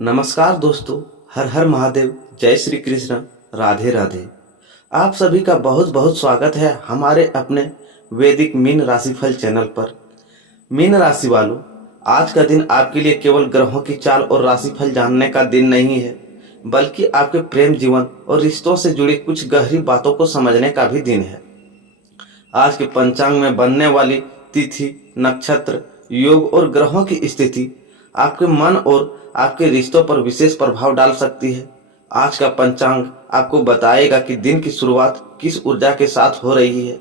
नमस्कार दोस्तों। हर हर महादेव, जय श्री कृष्ण, राधे राधे। आप सभी का बहुत बहुत स्वागत है हमारे अपने वैदिक मीन राशिफल चैनल पर। मीन राशि वालों, आज का दिन आपके लिए केवल ग्रहों की चाल और राशिफल जानने का दिन नहीं है, बल्कि आपके प्रेम जीवन और रिश्तों से जुड़ी कुछ गहरी बातों को समझने का भी दिन है। आज के पंचांग में बनने वाली तिथि, नक्षत्र, योग और ग्रहों की स्थिति आपके मन और आपके रिश्तों पर विशेष प्रभाव डाल सकती है। आज का पंचांग आपको बताएगा कि दिन की शुरुआत किस ऊर्जा के साथ हो रही है,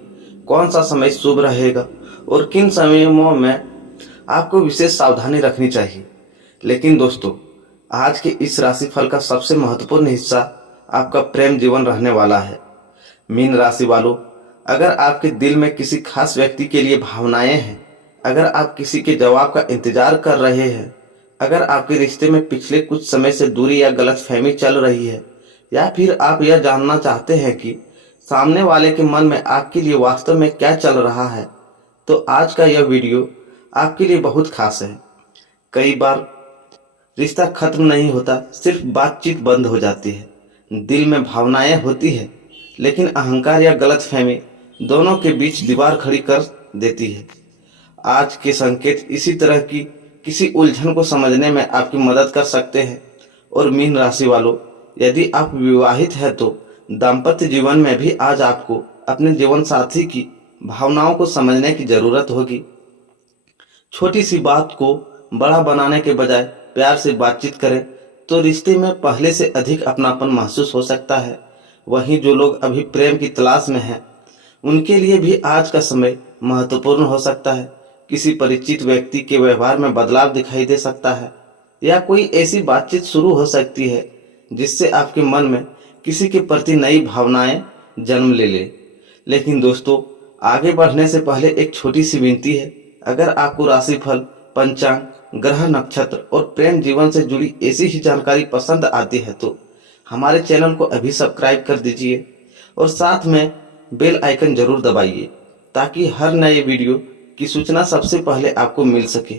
कौन सा समय शुभ रहेगा और किन समयों में आपको विशेष सावधानी रखनी चाहिए। लेकिन दोस्तों, आज के इस राशिफल का सबसे महत्वपूर्ण हिस्सा आपका प्रेम जीवन रहने वाला है। मीन राशि वालों, अगर आपके दिल में किसी खास व्यक्ति के लिए भावनाएं हैं, अगर आप किसी के जवाब का इंतजार कर रहे हैं, अगर आपके रिश्ते में पिछले कुछ समय से दूरी या गलतफहमी चल रही है, या फिर आप यह जानना चाहते हैं कि सामने वाले के मन में आपके लिए वास्तव में क्या चल रहा है, तो आज का यह वीडियो आपके लिए बहुत खास है। कई बार रिश्ता खत्म नहीं होता, सिर्फ बातचीत बंद हो जाती है। दिल में भावनाएं होती है, लेकिन अहंकार या गलतफहमी दोनों के बीच दीवार खड़ी कर देती है। आज के संकेत इसी तरह की किसी उलझन को समझने में आपकी मदद कर सकते हैं। और मीन राशि वालों, यदि आप विवाहित हैं तो दाम्पत्य जीवन में भी आज आपको अपने जीवन साथी की भावनाओं को समझने की जरूरत होगी। छोटी सी बात को बड़ा बनाने के बजाय प्यार से बातचीत करें तो रिश्ते में पहले से अधिक अपनापन महसूस हो सकता है। वहीं जो लोग अभी प्रेम की तलाश में हैं, उनके लिए भी आज का समय महत्वपूर्ण हो सकता है। किसी परिचित व्यक्ति के व्यवहार में बदलाव दिखाई दे सकता है, या कोई ऐसी बातचीत शुरू हो सकती है जिससे आपके मन में किसी के प्रति नई भावनाएं जन्म ले। लेकिन दोस्तों, आगे बढ़ने से पहले एक छोटी सी विनती है। अगर आपको राशिफल, पंचांग, ग्रह, नक्षत्र और प्रेम जीवन से जुड़ी ऐसी ही जानकारी पसंद आती है तो हमारे चैनल को अभी सब्सक्राइब कर दीजिए और साथ में बेल आइकन जरूर दबाइए, ताकि हर नए वीडियो की सूचना सबसे पहले आपको मिल सके।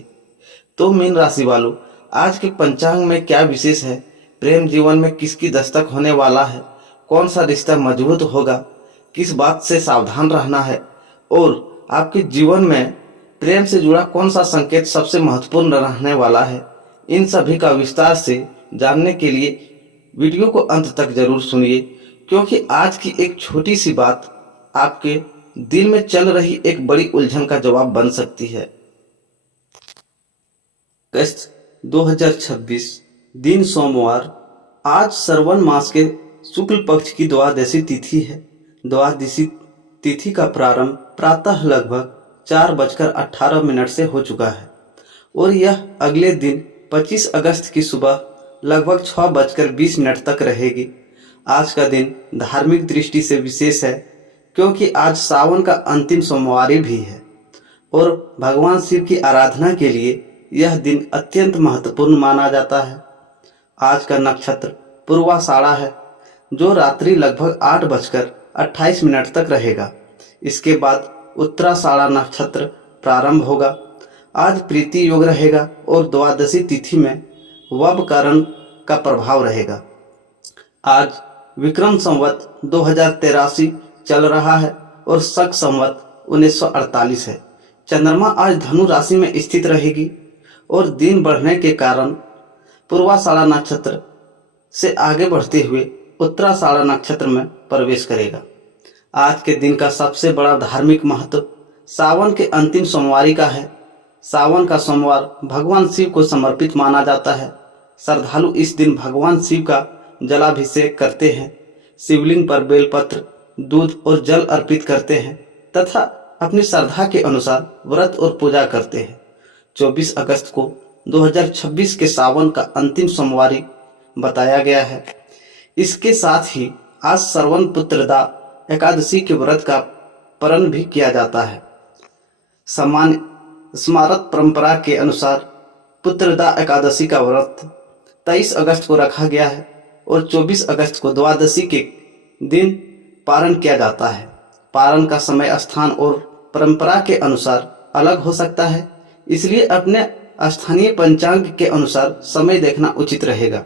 तो मीन राशि वालों, आज के पंचांग में क्या विशेष है, प्रेम जीवन में किसकी दस्तक होने वाला है, कौन सा रिश्ता मजबूत होगा, किस बात से सावधान रहना है, और आपके जीवन में प्रेम से जुड़ा कौन सा संकेत सबसे महत्वपूर्ण रहने वाला है, इन सभी का विस्तार से जानने के लिए वीडियो को अंत तक जरूर सुनिए, क्योंकि आज की एक छोटी सी बात आपके दिल में चल रही एक बड़ी उलझन का जवाब बन सकती है। अगस्त 2026, दिन सोमवार। आज श्रवण मास के शुक्ल पक्ष की द्वादशी तिथि है। द्वादशी तिथि का प्रारंभ प्रातः लगभग 4:18 से हो चुका है और यह अगले दिन 25 अगस्त की सुबह लगभग 6:20 तक रहेगी। आज का दिन धार्मिक दृष्टि से विशेष है, क्योंकि आज सावन का अंतिम सोमवार भी है और भगवान शिव की आराधना के लिए यह दिन अत्यंत महत्वपूर्ण माना जाता है। आज का नक्षत्र पूर्वाषाढ़ा है, जो रात्रि लगभग 8:28 तक रहेगा। इसके बाद उत्तराषाढ़ा नक्षत्र प्रारंभ होगा। आज प्रीति योग रहेगा और द्वादशी तिथि में वबकरण का प्रभाव रहेगा। आज विक्रम संवत 2083 चल रहा है और शक संवत 1948 है। चंद्रमा आज धनु राशि में स्थित रहेगी और दिन बढ़ने के कारण पूर्वाषाढ़ा नक्षत्र से आगे बढ़ते हुए उत्तराषाढ़ा नक्षत्र में प्रवेश करेगा। आज के दिन का सबसे बड़ा धार्मिक महत्व सावन के अंतिम सोमवारी का है। सावन का सोमवार भगवान शिव को समर्पित माना जाता है। श्रद्धालु इस दिन भगवान शिव का जलाभिषेक करते हैं, शिवलिंग पर बेलपत्र, दूध और जल अर्पित करते हैं तथा अपनी श्रद्धा के अनुसार व्रत और पूजा करते हैं। 24 अगस्त को 2026 के सावन का अंतिम सोमवारी बताया गया है। इसके साथ ही आज श्रवण पुत्रदा एकादशी के व्रत का पारण भी किया जाता है। सामान्य स्मारक परंपरा के अनुसार पुत्रदा एकादशी का व्रत 23 अगस्त को रखा गया है और 24 अगस्त को द्वादशी के दिन पारण किया जाता है। पारण का समय, स्थान और परंपरा के अनुसार अलग हो सकता है, इसलिए अपने स्थानीय पंचांग के अनुसार समय देखना उचित रहेगा।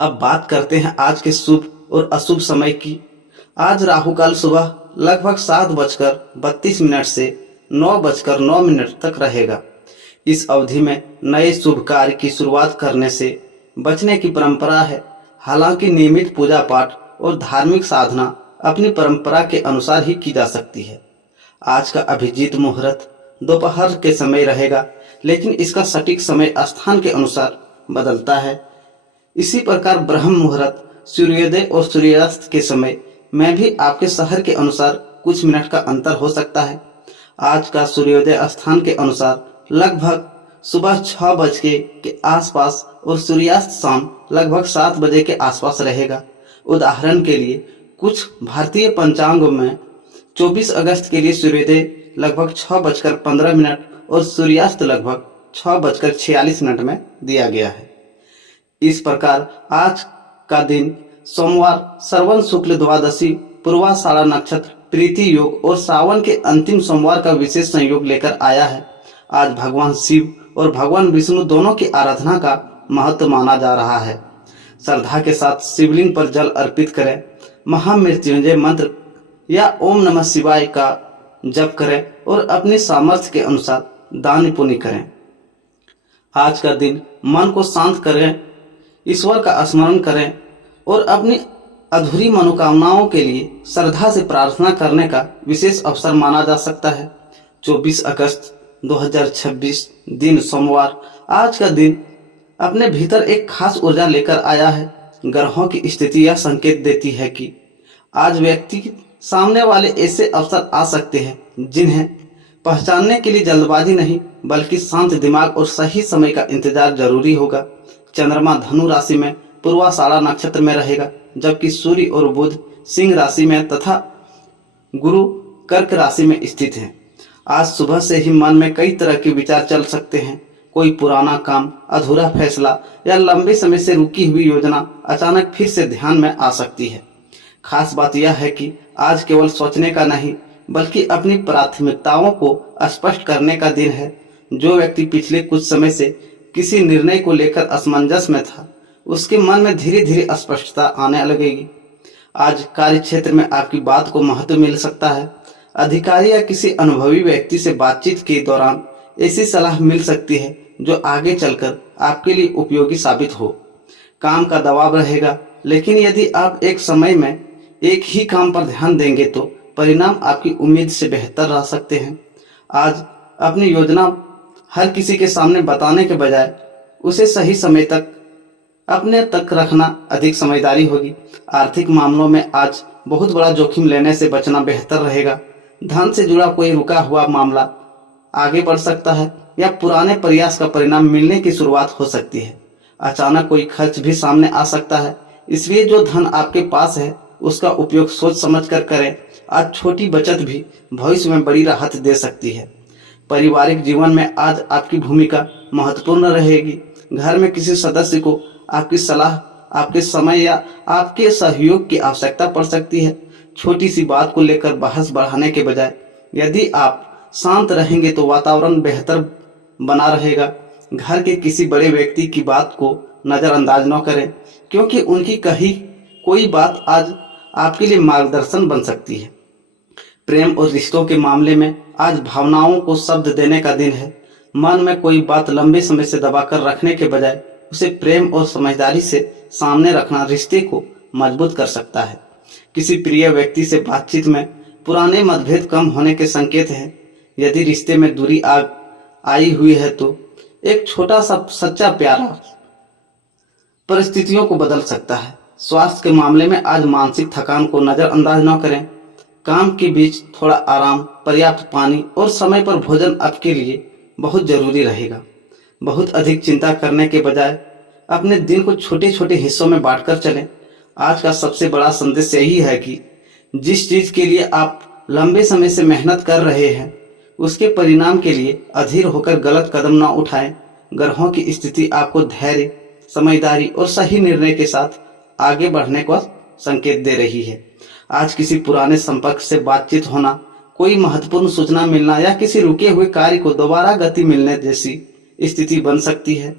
अब बात करते हैं आज के शुभ और अशुभ समय की। आज राहु काल सुबह लगभग 7:32 से 9:09 तक रहेगा। इस अवधि में नए शुभ कार्य की शुरुआत करने से बचने की परंपरा है। हालांकि नियमित पूजा पाठ और धार्मिक साधना अपनी परंपरा के अनुसार ही की जा सकती है। आज का अभिजीत मुहूर्त दोपहर के समय रहेगा, लेकिन इसका सटीक समय स्थान के अनुसार बदलता है। इसी प्रकार ब्रह्म मुहूर्त सूर्योदय और सूर्यास्त के समय में भी आपके शहर के अनुसार कुछ मिनट का अंतर हो सकता है। आज का सूर्योदय स्थान के अनुसार लगभग सुबह 6 बजे के आसपास और सूर्यास्त शाम लगभग 7 बजे के आसपास रहेगा। उदाहरण के लिए कुछ भारतीय पंचांगों में 24 अगस्त के लिए सूर्योदय लगभग 6:15 और सूर्यास्त लगभग 6:46 में दिया गया है। इस प्रकार आज का दिन सोमवार श्रवण शुक्ल द्वादशी, पूर्वाषाढ़ा नक्षत्र, प्रीति योग और सावन के अंतिम सोमवार का विशेष संयोग लेकर आया है। आज भगवान शिव और भगवान विष्णु दोनों की आराधना का महत्व माना जा रहा है। श्रद्धा के साथ शिवलिंग पर जल अर्पित करें, महामृत्युंजय मंत्र या ओम नमः शिवाय का जप करें और अपनी सामर्थ्य के अनुसार दान पुण्य करें। आज का दिन मन को शांत करें, ईश्वर का स्मरण करें और अपनी अधूरी मनोकामनाओं के लिए श्रद्धा से प्रार्थना करने का विशेष अवसर माना जा सकता है। 24 अगस्त 2026 दिन सोमवार। आज का दिन अपने भीतर एक खास ऊर्जा लेकर आया है। ग्रहों की स्थिति यह संकेत देती है कि आज व्यक्ति के सामने वाले ऐसे अवसर आ सकते हैं जिन्हें पहचानने के लिए जल्दबाजी नहीं बल्कि शांत दिमाग और सही समय का इंतजार जरूरी होगा। चंद्रमा धनु राशि में पूर्वाषाढ़ा नक्षत्र में रहेगा, जबकि सूर्य और बुध सिंह राशि में तथा गुरु कर्क राशि में स्थित हैं। आज सुबह से ही मन में कई तरह के विचार चल सकते हैं। कोई पुराना काम, अधूरा फैसला या लंबे समय से रुकी हुई योजना अचानक फिर से ध्यान में आ सकती है। खास बात यह है कि आज केवल सोचने का नहीं बल्कि अपनी प्राथमिकताओं को स्पष्ट करने का दिन है। जो व्यक्ति पिछले कुछ समय से किसी निर्णय को लेकर असमंजस में था, उसके मन में धीरे धीरे स्पष्टता आने लगेगी। आज कार्य क्षेत्र में आपकी बात को महत्व मिल सकता है। अधिकारी या किसी अनुभवी व्यक्ति से बातचीत के दौरान ऐसी सलाह मिल सकती है जो आगे चलकर आपके लिए उपयोगी साबित हो। काम का दबाव रहेगा, लेकिन यदि आप एक समय में एक ही काम पर ध्यान देंगे तो परिणाम आपकी उम्मीद से बेहतर रह सकते हैं। आज अपनी योजना हर किसी के सामने बताने के बजाय उसे सही समय तक अपने तक रखना अधिक समझदारी होगी। आर्थिक मामलों में आज बहुत बड़ा जोखिम लेने से बचना बेहतर रहेगा। धन से जुड़ा कोई रुका हुआ मामला आगे बढ़ सकता है या पुराने प्रयास का परिणाम मिलने की शुरुआत हो सकती है। अचानक कोई खर्च भी सामने आ सकता है, इसलिए जो धन आपके पास है उसका उपयोग सोच समझ कर करें। आज छोटी बचत भी भविष्य में बड़ी राहत दे सकती है। पारिवारिक जीवन में आज आपकी भूमिका महत्वपूर्ण रहेगी। घर में किसी सदस्य को आपकी सलाह, आपके समय या आपके सहयोग की आवश्यकता पड़ सकती है। छोटी सी बात को लेकर बहस बढ़ाने के बजाय यदि आप शांत रहेंगे तो वातावरण बेहतर बना रहेगा। घर के किसी बड़े व्यक्ति की बात को नज़रअंदाज न करें, क्योंकि उनकी कही कोई बात आज आपके लिए मार्गदर्शन बन सकती है। प्रेम और रिश्तों के मामले में आज भावनाओं को शब्द देने का दिन है। मन में कोई बात लंबे समय से दबाकर रखने के बजाय उसे प्रेम और समझदारी से सामने रखना रिश्ते को मजबूत कर सकता है। किसी प्रिय व्यक्ति से बातचीत में पुराने मतभेद कम होने के संकेत हैं। यदि रिश्ते में दूरी आई हुई है तो एक छोटा सा सच्चा प्यार परिस्थितियों को बदल सकता है। स्वास्थ्य के मामले में आज मानसिक थकान को नजरअंदाज न करें। काम के बीच थोड़ा आराम, पर्याप्त पानी और समय पर भोजन आपके लिए बहुत जरूरी रहेगा। बहुत अधिक चिंता करने के बजाय अपने दिन को छोटे छोटे हिस्सों में बांटकर चलें। आज का सबसे बड़ा संदेश यही है कि जिस चीज के लिए आप लंबे समय से मेहनत कर रहे हैं उसके परिणाम के लिए अधीर होकर गलत कदम न उठाएं। ग्रहों की स्थिति आपको धैर्य, समझदारी और सही निर्णय के साथ आगे बढ़ने का संकेत दे रही है। आज किसी पुराने संपर्क से बातचीत होना, कोई महत्वपूर्ण सूचना मिलना या किसी रुके हुए कार्य को दोबारा गति मिलने जैसी स्थिति बन सकती है,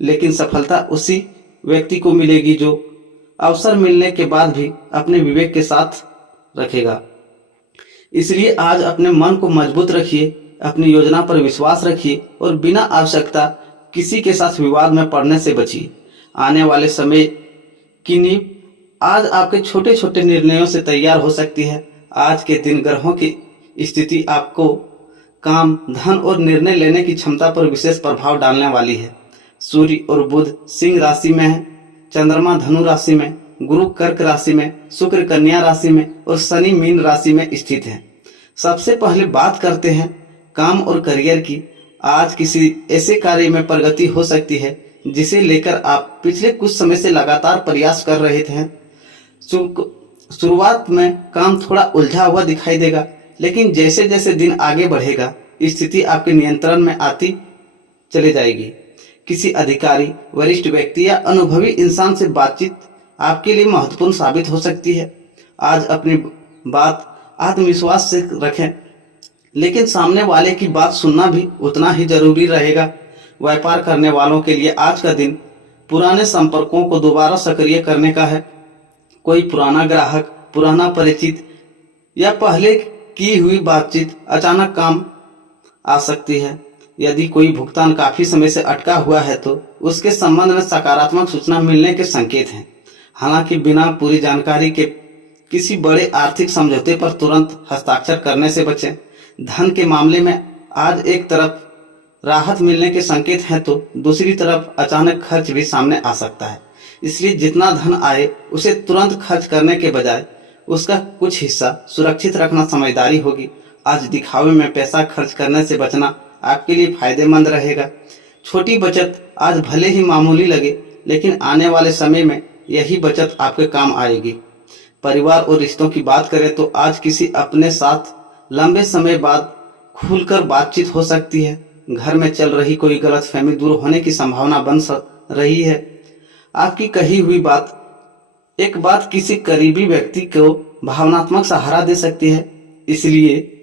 लेकिन सफलता उसी व्यक्ति को मिलेगी जो अवसर मिलने के बाद भी अपने विवेक के साथ रखेगा। इसलिए आज अपने मन को मजबूत रखिए, अपनी योजना पर विश्वास रखिए और बिना आवश्यकता किसी के साथ विवाद में पड़ने से बचिए। आने वाले समय की नींव आज आपके छोटे छोटे निर्णयों से तैयार हो सकती है। आज के दिन ग्रहों की स्थिति आपको काम, धन और निर्णय लेने की क्षमता पर विशेष प्रभाव डालने वाली है। सूर्य और बुध सिंह राशि में है, चंद्रमा धनु राशि में, गुरु कर्क राशि में, शुक्र कन्या राशि में और शनि मीन राशि में स्थित है। सबसे पहले बात करते हैं काम और करियर की। आज किसी ऐसे कार्य में प्रगति हो सकती है जिसे लेकर आप पिछले कुछ समय से लगातार प्रयास कर रहे थे। शुरुआत में काम थोड़ा उलझा हुआ दिखाई देगा, लेकिन जैसे जैसे दिन आगे बढ़ेगा स्थिति आपके नियंत्रण में आती चली जाएगी। किसी अधिकारी, वरिष्ठ व्यक्ति या अनुभवी इंसान से बातचीत आपके लिए महत्वपूर्ण साबित हो सकती है। आज अपनी बात आत्मविश्वास से रखें, लेकिन सामने वाले की बात सुनना भी उतना ही जरूरी रहेगा। व्यापार करने वालों के लिए आज का दिन पुराने संपर्कों को दोबारा सक्रिय करने का है। कोई पुराना ग्राहक, पुराना परिचित या पहले की हुई बातचीत अचानक काम आ सकती है। यदि कोई भुगतान काफी समय से अटका हुआ है तो उसके संबंध में सकारात्मक सूचना मिलने के संकेत हैं। हालांकि बिना पूरी जानकारी के किसी बड़े आर्थिक समझौते पर तुरंत हस्ताक्षर करने से बचें। धन के मामले में आज एक तरफ राहत मिलने के संकेत हैं तो दूसरी तरफ अचानक खर्च भी सामने आ सकता है। इसलिए जितना धन आए उसे तुरंत खर्च करने के बजाय उसका कुछ हिस्सा सुरक्षित रखना समझदारी होगी। आज दिखावे में पैसा खर्च करने से बचना आपके लिए फायदेमंद रहेगा। छोटी बचत आज भले ही मामूली लगे, लेकिन आने वाले समय में यही बचत आपके काम आएगी। परिवार और रिश्तों की बात करें तो आज किसी अपने साथ लंबे समय बाद खुलकर बातचीत हो सकती है। घर में चल रही कोई गलतफहमी दूर होने की संभावना बन रही है। आपकी कही हुई एक बात किसी करीबी व्यक्ति को भावनात्मक सहारा दे सकती है। इसलिए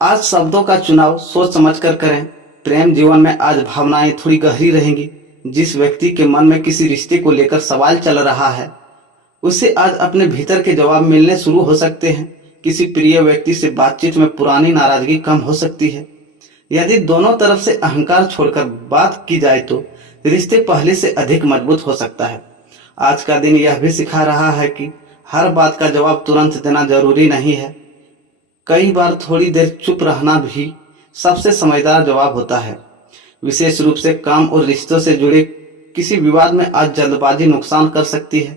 आज शब्दों का चुनाव सोच समझकर करें। प्रेम जीवन में आज भावनाएं थोड़ी गहरी रहेंगी। जिस व्यक्ति के मन में किसी रिश्ते को लेकर सवाल चल रहा है उसे आज अपने भीतर के जवाब मिलने शुरू हो सकते हैं। किसी प्रिय व्यक्ति से बातचीत में पुरानी नाराजगी कम हो सकती है। यदि दोनों तरफ से अहंकार छोड़कर बात की जाए तो रिश्ते पहले से अधिक मजबूत हो सकता है। आज का दिन यह भी सिखा रहा है कि हर बात का जवाब तुरंत देना जरूरी नहीं है। कई बार थोड़ी देर चुप रहना भी सबसे समझदार जवाब होता है। विशेष रूप से काम और रिश्तों से जुड़े किसी विवाद में आज जल्दबाजी नुकसान कर सकती है।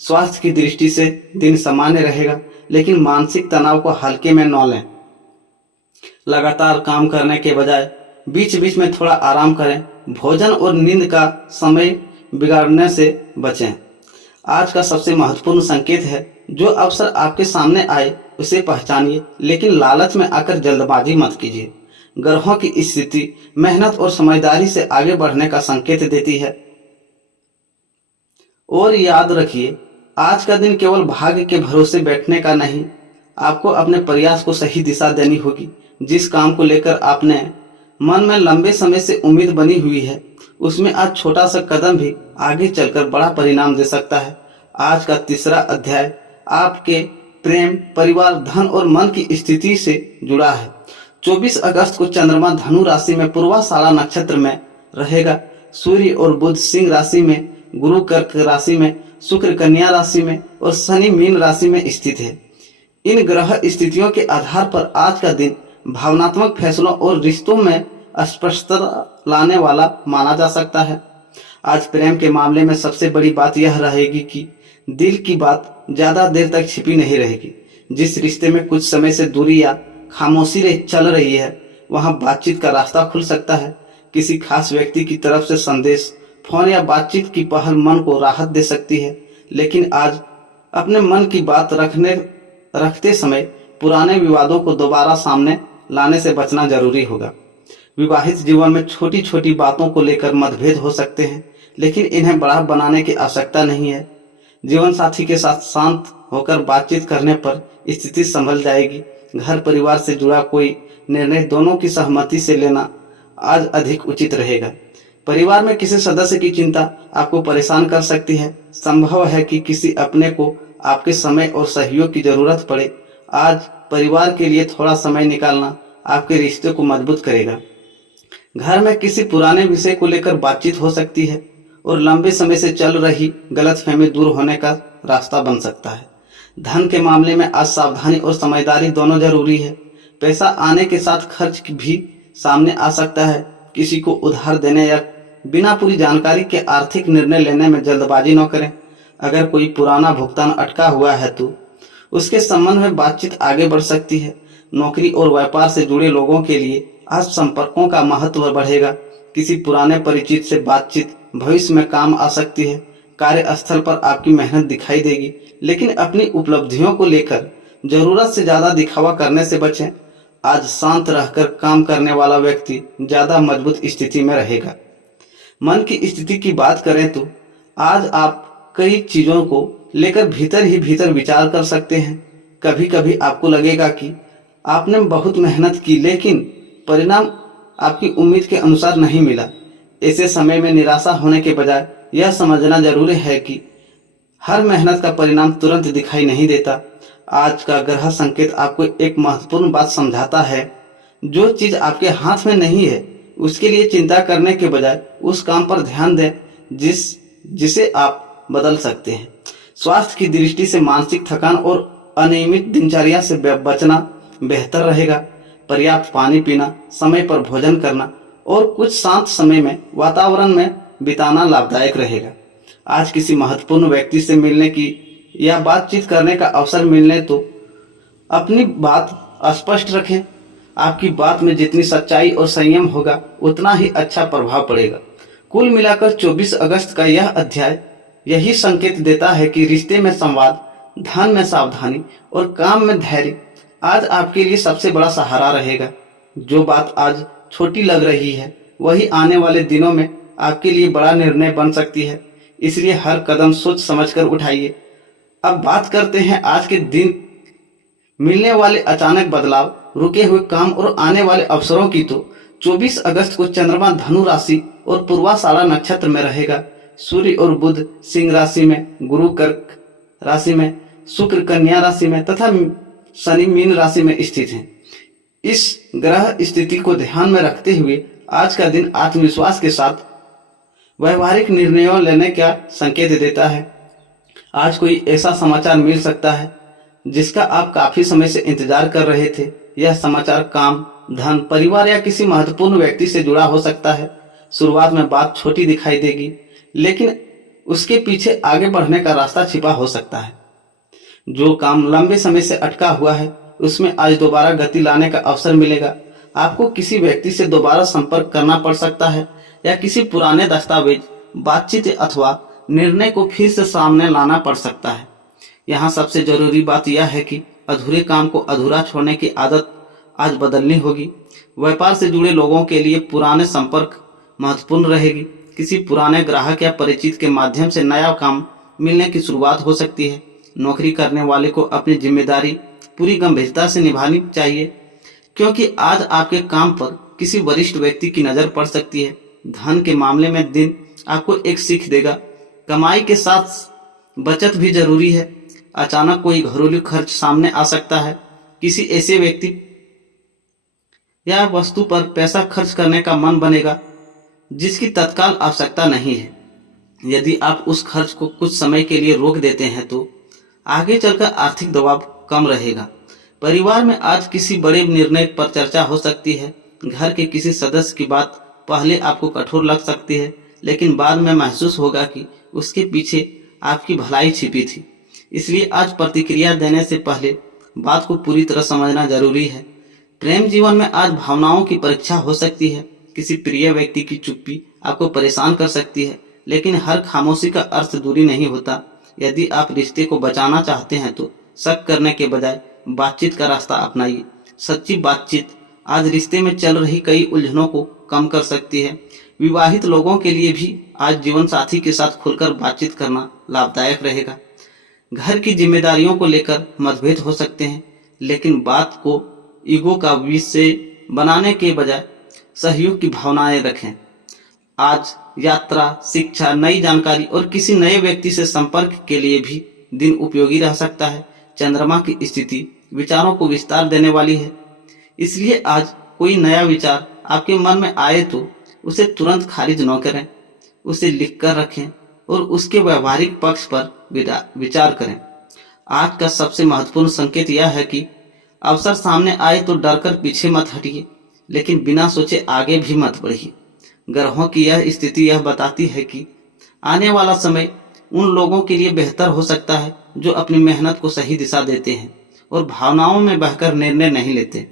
स्वास्थ्य की दृष्टि से दिन सामान्य रहेगा, लेकिन मानसिक तनाव को हल्के में न लें। लगातार काम करने के बजाय बीच बीच में थोड़ा आराम करें। भोजन और नींद का समय बिगाड़ने से बचें। आज का सबसे महत्वपूर्ण संकेत है, जो अवसर आपके सामने आए उसे पहचानिए, लेकिन लालच में आकर जल्दबाजी मत कीजिए। ग्रहों की स्थिति मेहनत और समझदारी से आगे बढ़ने का संकेत देती है। और याद रखिए, आज का दिन केवल भाग्य के भरोसे बैठने का नहीं, आपको अपने प्रयास को सही दिशा देनी होगी। जिस काम को लेकर आपने मन में लंबे समय से उम्मीद बनी हुई है, उसमें आज छोटा सा कदम भी आगे चलकर बड़ा परिणाम दे सकता है। आज का तीसरा अध्याय आपके प्रेम, परिवार, धन और मन की स्थिति से जुड़ा है। 24 अगस्त को चंद्रमा धनु राशि में पूर्वाषाढ़ा नक्षत्र में रहेगा। सूर्य और बुध सिंह राशि में, गुरु कर्क राशि में, शुक्र कन्या राशि में और शनि मीन राशि में स्थित है। इन ग्रह स्थितियों के आधार पर आज का दिन भावनात्मक फैसलों और रिश्तों में स्पष्टता लाने वाला माना जा सकता है। आज प्रेम के मामले में सबसे बड़ी बात यह रहेगी कि दिल की बात ज्यादा देर तक छिपी नहीं रहेगी। जिस रिश्ते में कुछ समय से दूरी या खामोशी चल रही है, वहां बातचीत का रास्ता खुल सकता है। किसी खास व्यक्ति की तरफ से संदेश, फोन या बातचीत की पहल मन को राहत दे सकती है। लेकिन आज अपने मन की बात रखते समय पुराने विवादों को दोबारा सामने लाने से बचना जरूरी होगा। विवाहित जीवन में छोटी छोटी बातों को लेकर मतभेद हो सकते हैं, लेकिन इन्हें बड़ा बनाने की आवश्यकता नहीं है। जीवन साथी के साथ शांत होकर बातचीत करने पर स्थिति संभल जाएगी। घर परिवार से जुड़ा कोई निर्णय दोनों की सहमति से लेना आज अधिक उचित रहेगा। परिवार में किसी सदस्य की चिंता आपको परेशान कर सकती है। संभव है कि किसी अपने को आपके समय और सहयोग की जरूरत पड़े। आज परिवार के लिए थोड़ा समय निकालना आपके रिश्ते को मजबूत करेगा। घर में किसी पुराने विषय को लेकर बातचीत हो सकती है और लंबे समय से चल रही गलतफहमी दूर होने का रास्ता बन सकता है। धन के मामले में आज सावधानी और समझदारी दोनों जरूरी है। पैसा आने के साथ खर्च भी सामने आ सकता है। किसी को उधार देने या बिना पूरी जानकारी के आर्थिक निर्णय लेने में जल्दबाजी न करें। अगर कोई पुराना भुगतान अटका हुआ है तो उसके संबंध में बातचीत आगे बढ़ सकती है। नौकरी और व्यापार से जुड़े लोगों के लिए आज संपर्कों का महत्व बढ़ेगा। किसी पुराने परिचित से बातचीत भविष्य में काम आ सकती है। कार्यस्थल पर आपकी मेहनत दिखाई देगी, लेकिन अपनी उपलब्धियों को लेकर जरूरत से ज्यादा दिखावा करने से बचें। आज शांत रहकर काम करने वाला व्यक्ति ज्यादा मजबूत स्थिति में रहेगा। मन की स्थिति की बात करें तो आज आप कई चीजों को लेकर भीतर ही भीतर विचार कर सकते हैं। कभी कभी आपको लगेगा कि आपने बहुत मेहनत की, लेकिन परिणाम आपकी उम्मीद के अनुसार नहीं मिला। ऐसे समय में निराशा होने के बजाय यह समझना जरूरी है कि हर मेहनत का परिणाम तुरंत दिखाई नहीं देता। आज का ग्रह संकेत आपको एक महत्वपूर्ण बात समझाता है। जो चीज आपके हाथ में नहीं है उसके लिए चिंता करने के बजाय उस काम पर ध्यान दें जिसे आप बदल सकते हैं। स्वास्थ्य की दृष्टि से मानसिक थकान और अनियमित दिनचर्या से बचना बेहतर रहेगा। पर्याप्त पानी पीना, समय पर भोजन करना और कुछ शांत समय में वातावरण में बिताना लाभदायक रहेगा। आज किसी महत्वपूर्ण व्यक्ति से मिलने की या बातचीत करने का अवसर मिलने तो अपनी बात स्पष्ट रखें। आपकी बात में जितनी सच्चाई और संयम होगा उतना ही अच्छा प्रभाव पड़ेगा। कुल मिलाकर 24 अगस्त का यह अध्याय यही संकेत देता है कि रिश्ते में संवाद, धन में सावधानी और काम में धैर्य आज आपके लिए सबसे बड़ा सहारा रहेगा। जो बात आज छोटी लग रही है वही आने वाले दिनों में आपके लिए बड़ा निर्णय बन सकती है। इसलिए हर कदम सोच समझकर उठाइए। अब बात करते हैं आज के दिन मिलने वाले अचानक बदलाव, रुके हुए काम और आने वाले अवसरों की। तो 24 अगस्त को चंद्रमा धनु राशि और पूर्वाषाढ़ा नक्षत्र में रहेगा। सूर्य और बुध सिंह राशि में, गुरु कर्क राशि में, शुक्र कन्या राशि में तथा शनि मीन राशि में स्थित हैं। इस ग्रह स्थिति को ध्यान में रखते हुए आज का दिन आत्मविश्वास के साथ व्यवहारिक निर्णयों लेने का संकेत देता है। आज कोई ऐसा समाचार मिल सकता है जिसका आप काफी समय से इंतजार कर रहे थे। यह समाचार काम, धन, परिवार या किसी महत्वपूर्ण व्यक्ति से जुड़ा हो सकता है। शुरुआत में बात छोटी दिखाई देगी, लेकिन उसके पीछे आगे बढ़ने का रास्ता छिपा हो सकता है। जो काम लंबे समय से अटका हुआ है उसमें आज दोबारा गति लाने का अवसर मिलेगा। आपको किसी व्यक्ति से दोबारा संपर्क करना पड़ सकता है या किसी पुराने दस्तावेज, बातचीत अथवा निर्णय को फिर से सामने लाना पड़ सकता है। यहाँ सबसे जरूरी बात यह है कि अधूरे काम को अधूरा छोड़ने की आदत आज बदलनी होगी। व्यापार से जुड़े लोगों के लिए पुराने संपर्क महत्वपूर्ण रहेगी। किसी पुराने ग्राहक या परिचित के माध्यम से नया काम मिलने की शुरुआत हो सकती है। नौकरी करने वाले को अपनी जिम्मेदारी पूरी गंभीरता से निभानी चाहिए, क्योंकि आज आपके काम पर किसी वरिष्ठ व्यक्ति की नज़र पड़ सकती है। धन के मामले में दिन आपको एक सीख देगा। कमाई के साथ बचत भी जरूरी है। अचानक कोई घरेलू खर्च सामने आ सकता है। किसी ऐसे व्यक्ति या वस्तु पर पैसा खर्च करने का मन बनेगा जिसकी तत्काल आवश्यकता नहीं है। यदि आप उस खर्च को कुछ समय के लिए रोक देते हैं तो आगे चलकर आर्थिक दबाव कम रहेगा। परिवार में आज किसी बड़े निर्णय पर चर्चा हो सकती है। घर के किसी सदस्य की बात पहले आपको कठोर लग सकती है, लेकिन बाद में महसूस होगा कि उसके पीछे आपकी भलाई छिपी थी। इसलिए आज प्रतिक्रिया देने से पहले बात को पूरी तरह समझना जरूरी है। प्रेम जीवन में आज भावनाओं की परीक्षा हो सकती है। किसी प्रिय व्यक्ति की चुप्पी आपको परेशान कर सकती है, लेकिन हर खामोशी का अर्थ दूरी नहीं होता। यदि आप रिश्ते को बचाना चाहते हैं तो शक करने के बजाय बातचीत का रास्ता अपनाइए। सच्ची बातचीत आज रिश्ते में चल रही कई उलझनों को कम कर सकती है। विवाहित लोगों के लिए भी आज जीवन साथी के साथ खुलकर बातचीत करना लाभदायक रहेगा। घर की जिम्मेदारियों को लेकर मतभेद हो सकते हैं, लेकिन बात को ईगो का विषय बनाने के बजाय सहयोग की भावनाएं रखें। आज यात्रा, शिक्षा, नई जानकारी और किसी नए व्यक्ति से संपर्क के लिए भी दिन उपयोगी रह सकता है। चंद्रमा की स्थिति विचारों को विस्तार देने वाली है, इसलिए आज कोई नया विचार आपके मन में आए तो उसे तुरंत खारिज न करें, उसे लिख कर रखें और उसके व्यवहारिक पक्ष पर विचार करें। आज का सबसे महत्वपूर्ण संकेत यह है कि अवसर सामने आए तो डरकर पीछे मत हटिए, लेकिन बिना सोचे आगे भी मत बढ़िए। ग्रहों की यह स्थिति यह बताती है कि आने वाला समय उन लोगों के लिए बेहतर हो सकता है जो अपनी मेहनत को सही दिशा देते हैं और भावनाओं में बहकर निर्णय नहीं लेते।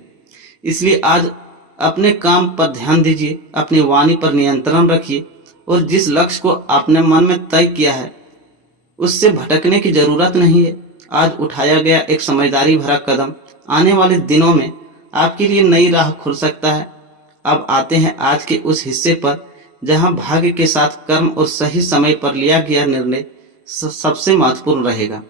इसलिए आज अपने काम पर ध्यान दीजिए, अपनी वाणी पर नियंत्रण रखिए और जिस लक्ष्य को आपने मन में तय किया है उससे भटकने की जरूरत नहीं है। आज उठाया गया एक समझदारी भरा कदम आने वाले दिनों में आपके लिए नई राह खोल सकता है। अब आते हैं आज के उस हिस्से पर जहां भाग्य के साथ कर्म और सही समय पर लिया गया निर्णय सबसे महत्वपूर्ण रहेगा।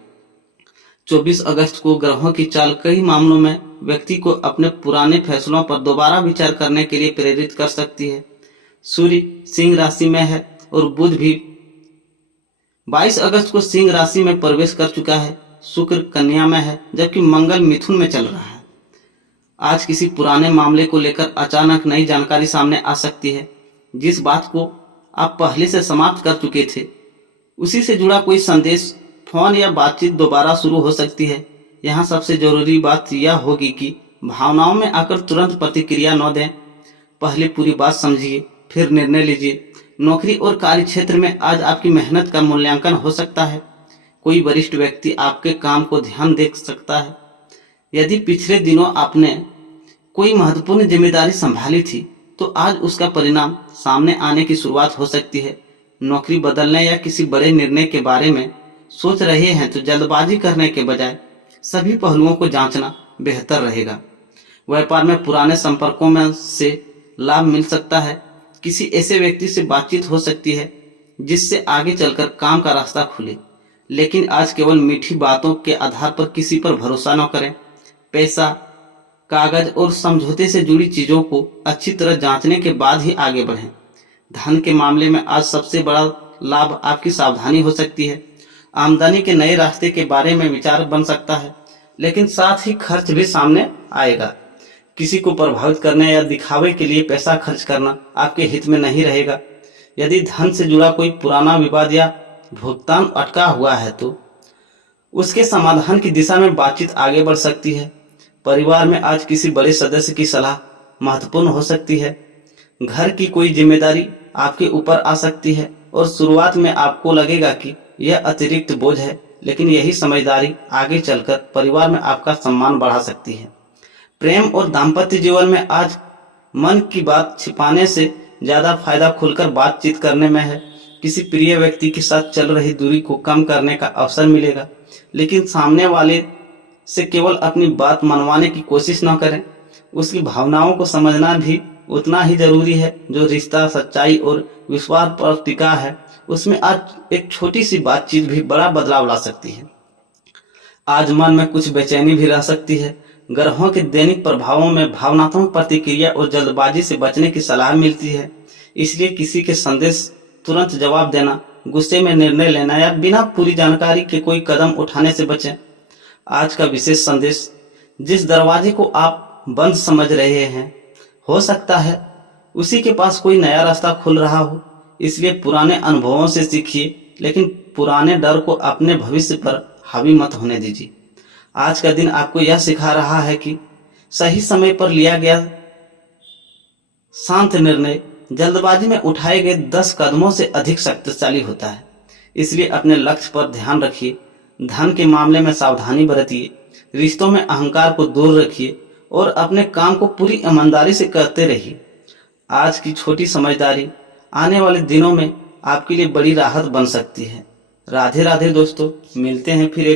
24 अगस्त को ग्रहों की चाल कई मामलों में व्यक्ति को अपने पुराने फैसलों पर दोबारा विचार करने के लिए प्रेरित कर सकती है। सूर्य सिंह राशि में है और बुध भी 22 अगस्त को सिंह राशि में प्रवेश कर चुका है। शुक्र कन्या में है जबकि मंगल मिथुन में चल रहा है। आज किसी पुराने मामले को लेकर अचानक नई जानकारी सामने आ सकती है। जिस बात को आप पहले से समाप्त कर चुके थे उसी से जुड़ा कोई संदेश, फोन या बातचीत दोबारा शुरू हो सकती है। यहाँ सबसे जरूरी बात यह होगी कि भावनाओं में आकर तुरंत प्रतिक्रिया न दें। पहले पूरी बात समझिए, फिर निर्णय लीजिए। नौकरी और कार्य क्षेत्र में आज आपकी मेहनत का मूल्यांकन हो सकता है। कोई वरिष्ठ व्यक्ति आपके काम को ध्यान दे सकता है। यदि पिछले दिनों आपने कोई महत्वपूर्ण जिम्मेदारी संभाली थी तो आज उसका परिणाम सामने आने की शुरुआत हो सकती है। नौकरी बदलने या किसी बड़े निर्णय के बारे में सोच रहे हैं तो जल्दबाजी करने के बजाय सभी पहलुओं को जांचना बेहतर रहेगा। व्यापार में पुराने संपर्कों में से लाभ मिल सकता है। किसी ऐसे व्यक्ति से बातचीत हो सकती है जिससे आगे चलकर काम का रास्ता खुले, लेकिन आज केवल मीठी बातों के आधार पर किसी पर भरोसा न करें। पैसा, कागज और समझौते से जुड़ी चीजों को अच्छी तरह जांचने के बाद ही आगे बढ़ें। धन के मामले में आज सबसे बड़ा लाभ आपकी सावधानी हो सकती है। आमदनी के नए रास्ते के बारे में विचार बन सकता है, लेकिन साथ ही खर्च भी सामने आएगा। किसी को प्रभावित करने या दिखावे के लिए पैसा खर्च करना आपके हित में नहीं रहेगा। यदि धन से जुड़ा कोई पुराना विवाद या भुगतान अटका हुआ है तो उसके समाधान की दिशा में बातचीत आगे बढ़ सकती है। परिवार में आज किसी बड़े सदस्य की सलाह महत्वपूर्ण हो सकती है। घर की कोई जिम्मेदारी आपके ऊपर आ सकती है और शुरुआत में आपको लगेगा कि यह अतिरिक्त बोझ है, लेकिन यही समझदारी आगे चलकर परिवार में आपका सम्मान बढ़ा सकती है। प्रेम और दाम्पत्य जीवन में आज मन की बात छिपाने से ज्यादा फायदा खुलकर बातचीत करने में है। किसी प्रिय व्यक्ति के साथ चल रही दूरी को कम करने का अवसर मिलेगा, लेकिन सामने वाले से केवल अपनी बात मनवाने की कोशिश न करें। उसकी भावनाओं को समझना भी उतना ही जरूरी है। जो रिश्ता सच्चाई और विश्वास पर टिका है उसमें आज एक छोटी सी बातचीत भी बड़ा बदलाव ला सकती है। आज मन में कुछ बेचैनी भी रह सकती है। ग्रहों के दैनिक प्रभावों में भावनात्मक प्रतिक्रिया और जल्दबाजी से बचने की सलाह मिलती है। इसलिए किसी के संदेश तुरंत जवाब देना, गुस्से में निर्णय लेना या बिना पूरी जानकारी के कोई कदम उठाने से बचें। आज का विशेष संदेश, जिस दरवाजे को आप बंद समझ रहे हैं हो सकता है उसी के पास कोई नया रास्ता खुल रहा हो। इसलिए पुराने अनुभवों से सीखिए, लेकिन पुराने डर को अपने भविष्य पर हावी मत होने दीजिए। आज का दिन आपको यह सिखा रहा है कि सही समय पर लिया गया शांत निर्णय जल्दबाजी में उठाए गए 10 कदमों से अधिक शक्तिशाली होता है। इसलिए अपने लक्ष्य पर ध्यान रखिए, धन के मामले में सावधानी बरतिए, रिश्तों में अहंकार को दूर रखिए और अपने काम को पूरी ईमानदारी से करते रहिए। आज की छोटी समझदारी आने वाले दिनों में आपके लिए बड़ी राहत बन सकती है। राधे राधे दोस्तों, मिलते हैं फिर एक